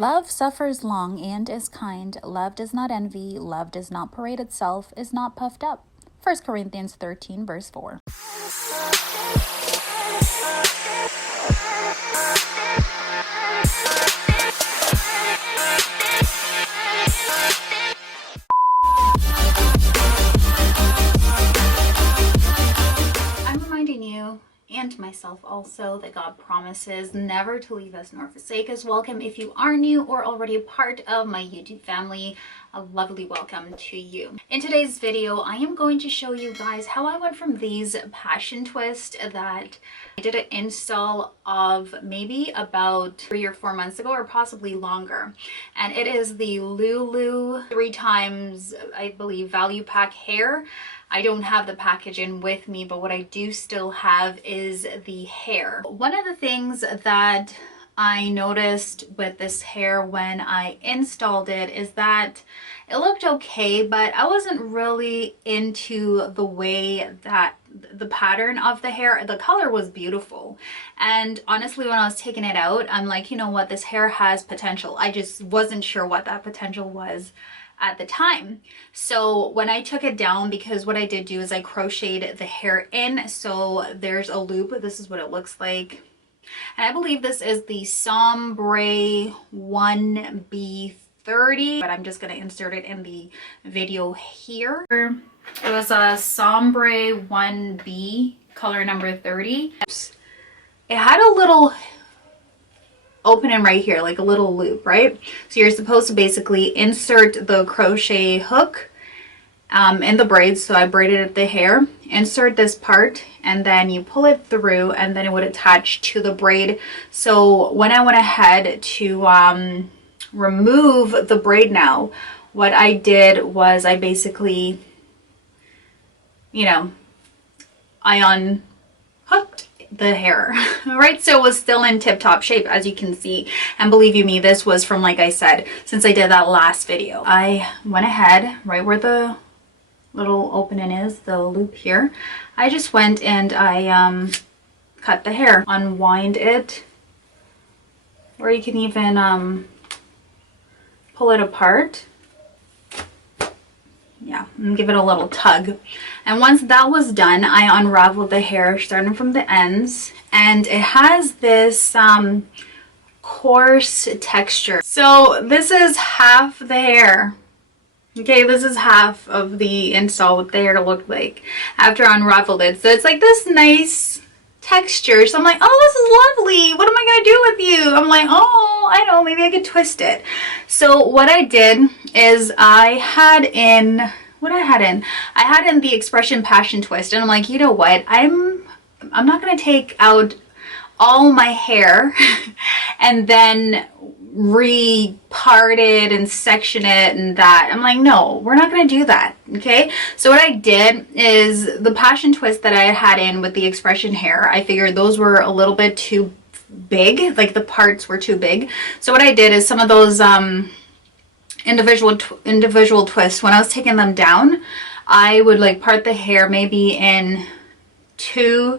Love suffers long and is kind. Love does not envy. Love does not parade itself, is not puffed up. 1 Corinthians 13, verse 4. I'm reminding you and myself also that God promises never to leave us nor forsake us. Welcome if you are new or already a part of my YouTube family. A lovely welcome to you. In today's video, I am going to show you guys how I went from these passion twists that I did an install of maybe about 3 or 4 months ago, or possibly longer. And it is the Lulu 3 times, I believe, value pack hair. I don't have the packaging with me, but what I do still have is the hair. One of the things that I noticed with this hair when I installed it is that it looked okay, but I wasn't really into the way that the pattern of the hair, the color was beautiful. And honestly, when I was taking it out, I'm like, you know what, this hair has potential. I just wasn't sure what that potential was at the time. So when I took it down, because what I did do is I crocheted the hair in, so there's a loop. This is what it looks like. And I believe this is the Sombre 1B30, but I'm just going to insert it in the video here. It was a Sombre 1B, color number 30. It had a little opening right here, like a little loop, right? So you're supposed to basically insert the crochet hook in the braids. So I braided the hair, insert this part, and then you pull it through, and then it would attach to the braid. So when I went ahead to remove the braid now, what I did was I basically, you know, I unhooked the hair, right? So it was still in tip-top shape, as you can see. And believe you me, this was from, like I said, since I did that last video. I went ahead right where the little opening is, the loop here. I just went and I cut the hair, unwind it, or you can even pull it apart. Yeah, and give it a little tug. And once that was done, I unraveled the hair starting from the ends, and it has this coarse texture. So this is half the hair. Okay, this is half of the install, what the hair looked like after I unraveled it. So it's like this nice texture. So I'm like, oh, this is lovely. What am I gonna do with you? I'm like, oh, I know, maybe I could twist it. So what I did is I had in the Expression Passion Twist, and I'm like, you know what? I'm not gonna take out all my hair and then re-part it and section it and that. I'm like, no, we're not going to do that. Okay, so what I did is the passion twist that I had in with the expression hair, I figured those were a little bit too big, like the parts were too big. So what I did is some of those individual twists, when I was taking them down, I would like part the hair maybe in 2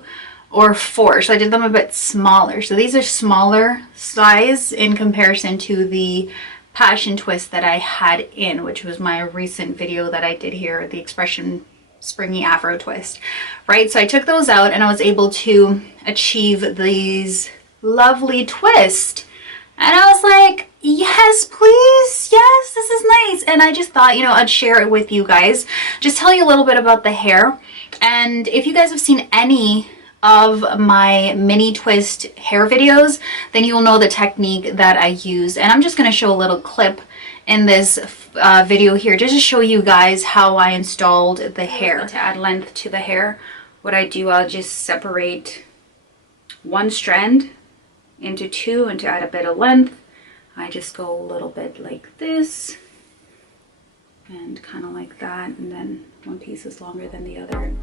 or 4. So I did them a bit smaller. So these are smaller size in comparison to the passion twist that I had in, which was my recent video that I did here, the Expression Springy Afro Twist, right? So I took those out and I was able to achieve these lovely twists. And I was like, yes, please. Yes, this is nice. And I just thought, you know, I'd share it with you guys. Just tell you a little bit about the hair. And if you guys have seen any of my mini twist hair videos, then you'll know the technique that I use. And I'm just going to show a little clip in this video here just to show you guys how I installed the hair. To add length to the hair, what I do, I'll just separate one strand into 2, and to add a bit of length, I just go a little bit like this and kind of like that, and then one piece is longer than the other.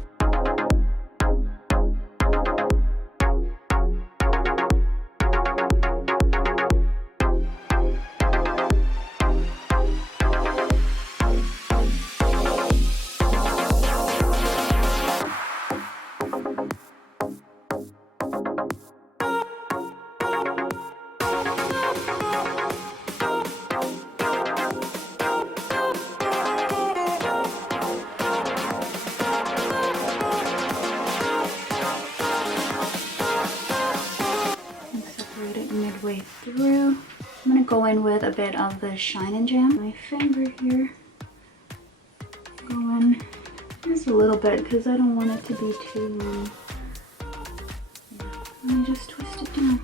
go in with a bit of the Shine and Jam. My finger here. Go in just a little bit because I don't want it to be too long. Yeah. Let me just twist it down.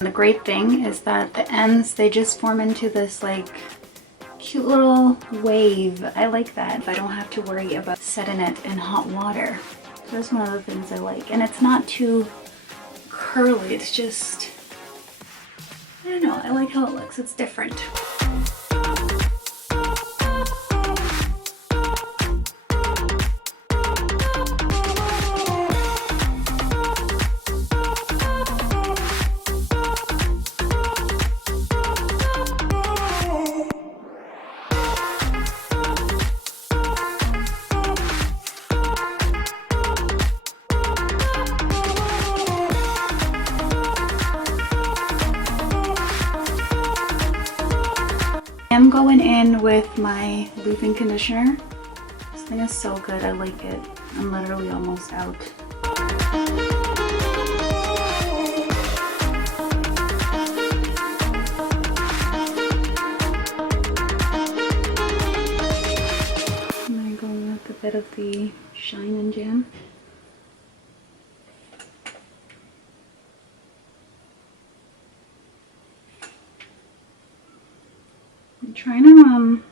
The great thing is that the ends, they just form into this like cute little wave. I like that. I don't have to worry about setting it in hot water. So that's one of the things I like. And it's not too curly. It's just, I don't know, I like how it looks. It's different. I'm going in with my leave-in conditioner. This thing is so good, I like it. I'm literally almost out. I'm going with a bit of the Shine and Jam. I'm trying to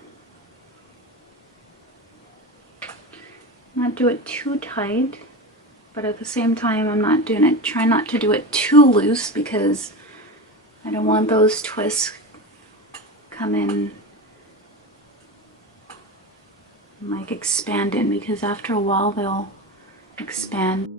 not do it too tight, but at the same time I'm not doing it, try not to do it too loose because I don't want those twists coming like expanding, because after a while they'll expand.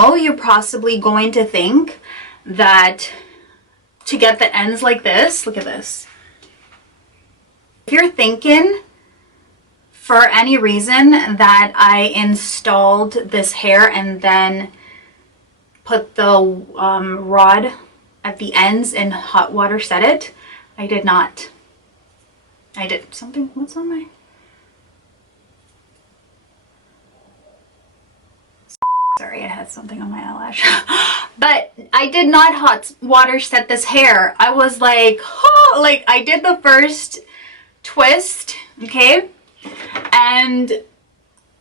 Oh, you're possibly going to think that to get the ends like this, look at this. If you're thinking for any reason that I installed this hair and then put the rod at the ends in hot water, set it, I did not. I did something, what's on my... Sorry, I had something on my eyelash. But I did not hot water set this hair. I was like, oh, like I did the first twist, okay? And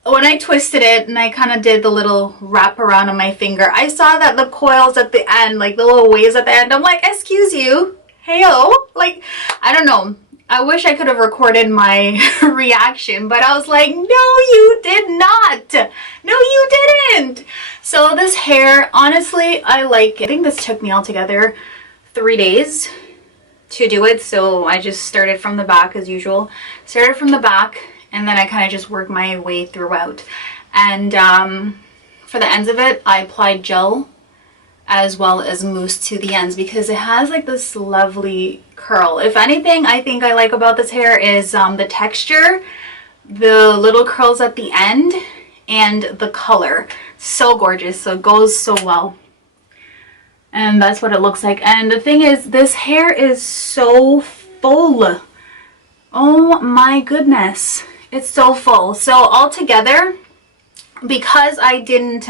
when I twisted it and I kind of did the little wrap around on my finger, I saw that the coils at the end, like the little waves at the end, I'm like, excuse you, hey-o. Like, I don't know. I wish I could have recorded my reaction, but I was like, no, you did not. No, you didn't. So this hair, honestly, I like it. I think this took me altogether 3 days to do it. So I just started from the back as usual. Started from the back, and then I kind of just worked my way throughout. And for the ends of it, I applied gel as well as mousse to the ends because it has like this lovely curl. If anything I think I like about this hair is the texture, the little curls at the end, and the color. So gorgeous. So it goes so well. And that's what it looks like. And the thing is, this hair is so full. Oh my goodness. It's so full. So altogether, because I didn't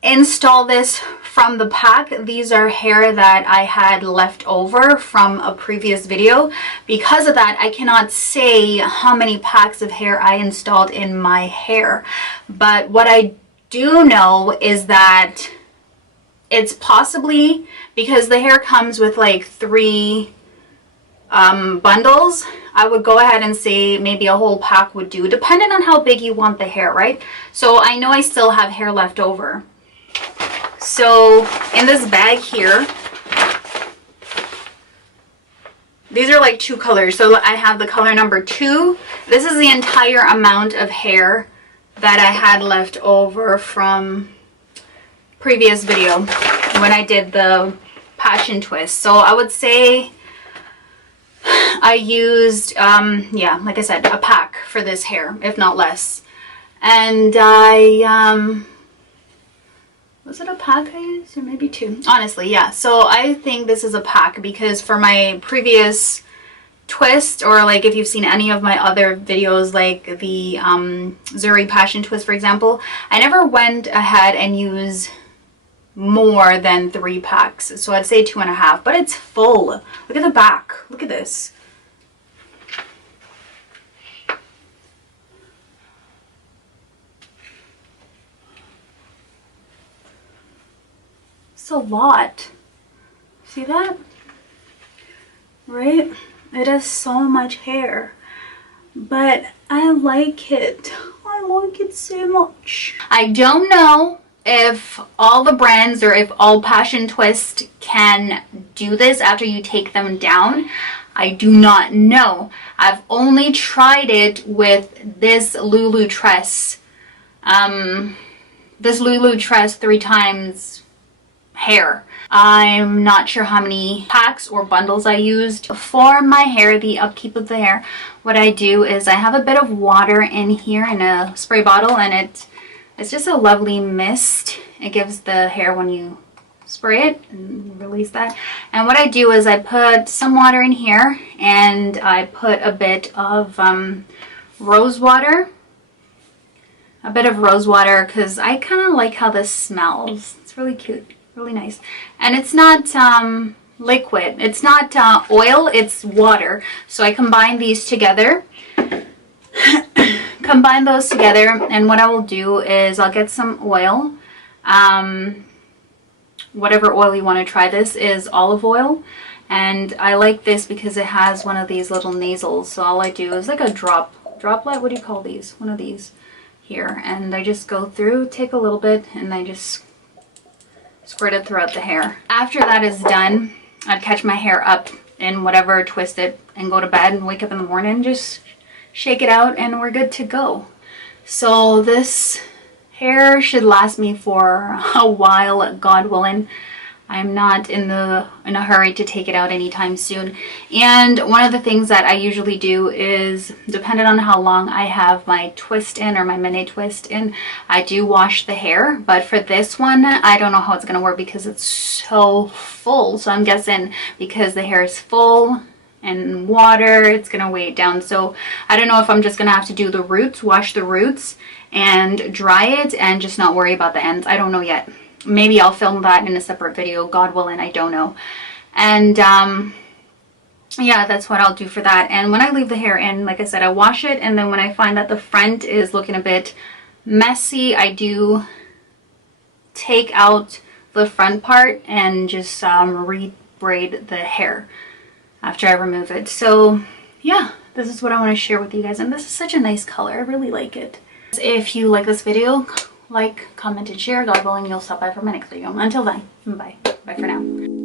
install this from the pack, these are hair that I had left over from a previous video. Because of that, I cannot say how many packs of hair I installed in my hair. But what I do know is that it's possibly, because the hair comes with like 3 bundles, I would go ahead and say maybe a whole pack would do, depending on how big you want the hair, right? So I know I still have hair left over. So in this bag here, these are like 2 colors. So I have the color number 2. This is the entire amount of hair that I had left over from previous video when I did the passion twist. So I would say I used, yeah, like I said, a pack for this hair, if not less. And I, was it a pack I used, or maybe 2? Honestly, yeah. So I think this is a pack because for my previous twist, or like if you've seen any of my other videos, like the Zuri passion twist, for example, I never went ahead and used more than 3 packs. So I'd say 2.5, but it's full. Look at the back. Look at this. It's a lot. See that? Right? It is so much hair, but I like it. I like it so much. I don't know if all the brands or if all passion twist can do this after you take them down. I do not know. I've only tried it with this 𝙺_LULUTRESS, this 𝙺_LULUTRESS 3 times hair. I'm not sure how many packs or bundles I used. For my hair, the upkeep of the hair, what I do is I have a bit of water in here in a spray bottle, and it's just a lovely mist. It gives the hair when you spray it and release that. And what I do is I put some water in here, and I put a bit of rose water. A bit of rose water because I kind of like how this smells. It's really cute. Really nice. And it's not liquid, it's not oil, it's water. So I combine these together, combine those together, and what I will do is I'll get some oil, whatever oil you want to try. This is olive oil, and I like this because it has one of these little nasals. So all I do is like a droplet, what do you call these? One of these here, and I just go through, take a little bit, and I just spread it throughout the hair. After that is done, I'd catch my hair up in whatever, twist it, and go to bed and wake up in the morning, just shake it out, and we're good to go. So this hair should last me for a while, God willing. I'm not in a hurry to take it out anytime soon. And one of the things that I usually do is, depending on how long I have my twist in or my mini twist in, I do wash the hair. But for this one, I don't know how it's going to work because it's so full. So I'm guessing because the hair is full and water, it's going to weigh it down. So I don't know if I'm just going to have to do the roots, wash the roots and dry it and just not worry about the ends. I don't know yet. Maybe I'll film that in a separate video, God willing, I don't know. And yeah, that's what I'll do for that. And when I leave the hair in, like I said, I wash it, and then when I find that the front is looking a bit messy, I do take out the front part and just re-braid the hair after I remove it. So yeah, this is what I want to share with you guys, and this is such a nice color. I really like it. If you like this video, like, comment, and share. God willing, you'll stop by for my next video. Until then, bye. Bye for now.